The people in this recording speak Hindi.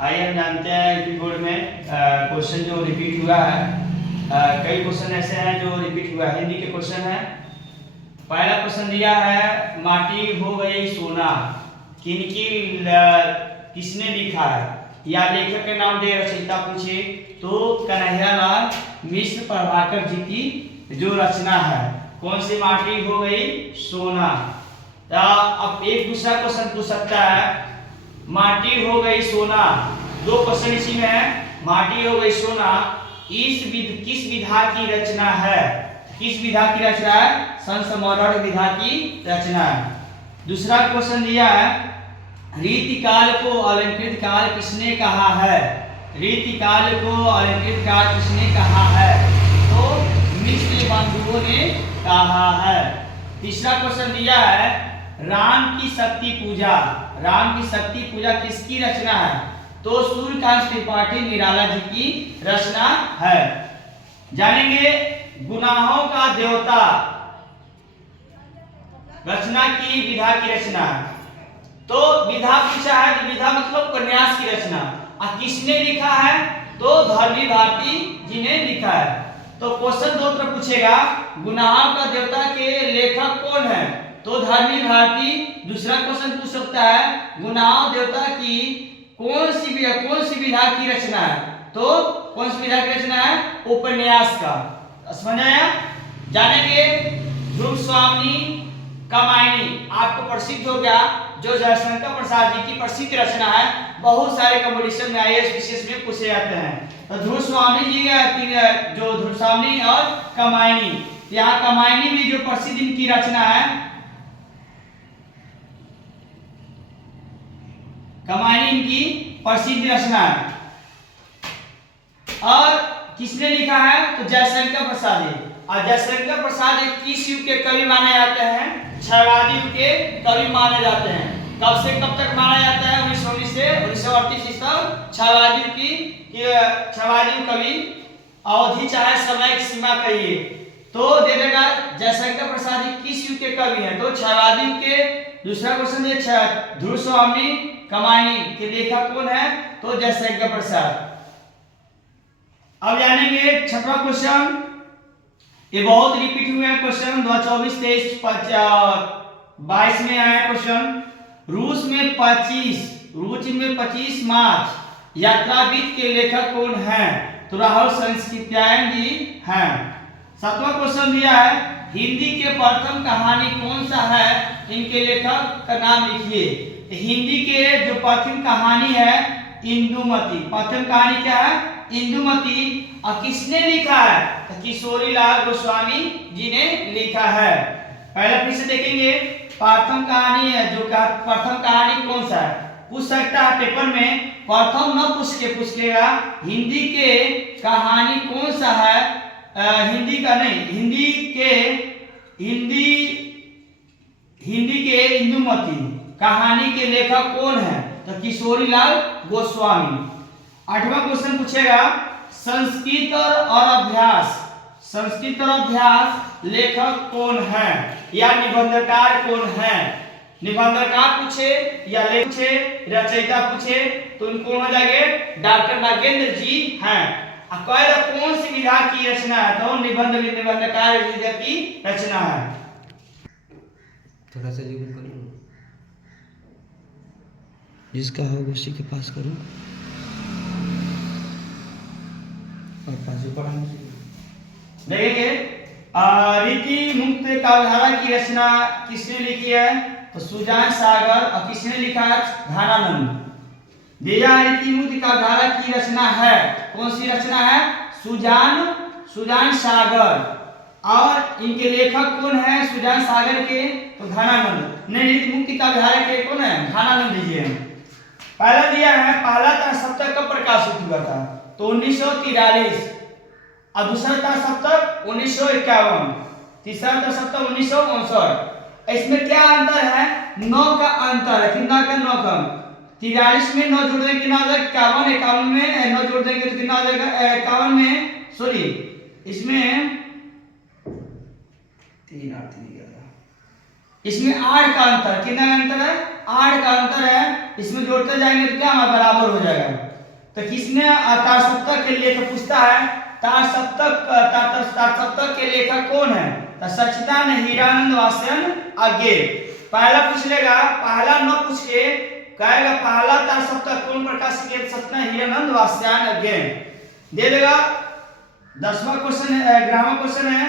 आइए हम जानते हैं कि बोर्ड में क्वेश्चन जो रिपीट हुआ है, कई क्वेश्चन ऐसे हैं जो रिपीट हुआ है। हिंदी के क्वेश्चन है। पहला क्वेश्चन दिया है माटी हो गई सोना, किनकी किसने लिखा है, या लेखक के नाम दे, रचयिता पूछे तो कन्हैयालाल मिश्र प्रभाकर जी की जो रचना है। कौन सी माटी हो गई सोना। अब एक दूसरा क्वेश्चन पूछ सकता है माटी हो गई सोना। दो क्वेश्चन इसी में है। माटी हो गई सोना किस विधा की रचना है। किस विधा की रचना है। संस्मरण विधा की रचना है। दूसरा क्वेश्चन दिया है रीतिकाल को अलंकृत काल किसने कहा है। रीतिकाल को अलंकृत काल किसने कहा है, तो मिश्र बंधुओं ने कहा है। तीसरा क्वेश्चन दिया है राम की शक्ति पूजा। राम की शक्ति पूजा किसकी रचना है, तो सूर्यकांत त्रिपाठी निराला जी की रचना है। जानेंगे गुनाहों का देवता रचना की विधा की रचना है। तो विधा पूछा है तो विधा मतलब उपन्यास की रचना। और किसने लिखा है, तो धर्मी भारती जी ने लिखा है। तो क्वेश्चन दो तरह पूछेगा, गुनाहों का देवता के लेखक कौन है, तो धर्मी भारती। दूसरा क्वेश्चन पूछ सकता है गुनाहों देवता की कौन सी विधा की रचना है, तो कौन सी विधा की रचना है, उपन्यास का। समझ आया। जानेंगे ध्रुव स्वामी कामायनी आपको प्रसिद्ध हो गया, जो जयशंकर प्रसाद जी की प्रसिद्ध रचना है। बहुत सारे कंपटीशन में आईएएस विशेष में पूछे जाते हैं। तो ध्रुव स्वामी जी जो ध्रुव स्वामी और कामायनी, यहाँ कामायनी में जो प्रसिद्ध इनकी रचना है, कामायनी इनकी प्रसिद्ध रचना है। और किसने लिखा है, तो जयशंकर प्रसाद जी। और जयशंकर प्रसाद किस युग के कवि माने जाते हैं, क्षयवादी युग के कवि माने जाते हैं। कब से कब तक माना जाता है, 1919 से 1938 तक क्षयवादी युग कवि। अवधि चाहे समय की सीमा कहिए तो दे देगा जयशंकर प्रसाद जी किस युग के कवि हैं, तो क्षयवादी युग के। दूसरा क्वेश्चन ये ध्रुव स्वामी कामायनी के लेखक कौन है, तो जयशंकर प्रसाद। अब जानेंगे छठवां क्वेश्चन। ये बहुत रिपीट हुए हैं क्वेश्चन 2024, 23, 22 में आया क्वेश्चन। रूस में 25 मार्च यात्राविद के लेखक कौन हैं, तो राहुल संस्कृत्यायन जी हैं। सातवां क्वेश्चन दिया है हिंदी के प्रथम कहानी कौन सा है, इनके लेखक का नाम लिखिए। हिंदी के जो प्रथम कहानी है इंदुमती। प्रथम कहानी क्या है, इंदुमती। और किसने लिखा है, तो किशोरीलाल गोस्वामी जी ने लिखा है। पहला फिर से देखेंगे प्रथम कहानी है, जो प्रथम कहानी कौन सा है, पूछ सकता है पेपर में। प्रथम न पूछेगा हिंदी के कहानी कौन सा है, हिंदी का नहीं, हिंदी के इंदुमती कहानी के लेखक कौन है, तो किशोरीलाल गोस्वामी। आठवां क्वेश्चन पूछेगा संस्कृत और अभ्यास लेखक कौन है, या निबंधकार कौन है। निबंधकार पूछे या लेखक पूछे, रचयिता पूछे, तो उनको हो जाएंगे डॉक्टर नागेंद्र जी हैं। कौन सी विधा की रचना है, तो निबंधकार विधा की रचना है। थोड़ा सा जूम करो, जिसका हो उसी के पास करो और पास देखेंगे रीति मुक्त काव्यधारा की रचना किसने लिखी है, तो सुजान सागर। और किसने लिखा है, घनानंद। दिया रीति मुक्त काव्यधारा की रचना है, कौन सी रचना है, सुजान सागर। और इनके लेखक कौन है, सुजान सागर के, तो घनानंद। नहीं, रीति मुक्त काव्यधारा के कौन है, घनानंद जी हैं। पहला दिया है पहला तार सप्तक कब प्रकाशित हुआ था, तो 1943। और दूसरा तार सप्तक 1951। तीसरा तार सप्तक 1959। इसमें क्या अंतर है, 9 का अंतर है। कितना का, 9 का। 43 में 9 जोड़ देंगे कितना आ जाएगा, 51 में 9 जोड़ देंगे तो कितना आ जाएगा, 51 में, सॉरी इसमें 3 8 इसमें 8 का अंतर। कितना अंतर है, 8 का अंतर है, इसमें जोड़ते जाएंगे तो क्या हमारा बराबर हो जाएगा। तो किसने तार सप्तक के लेखक पूछता है, तार सप्तक के लेखक कौन है? तो सच्चिदानंद हीरानंद वात्स्यन आगे। पहला पूछ लेगा, पहला न पूछ के कहेगा पहला तार सप्तक कौन प्रकाशित किया? सच्चिदानंद हीरानंद वात्स्यन आगे दे देगा। 10वां क्वेश्चन है, 11वां क्वेश्चन है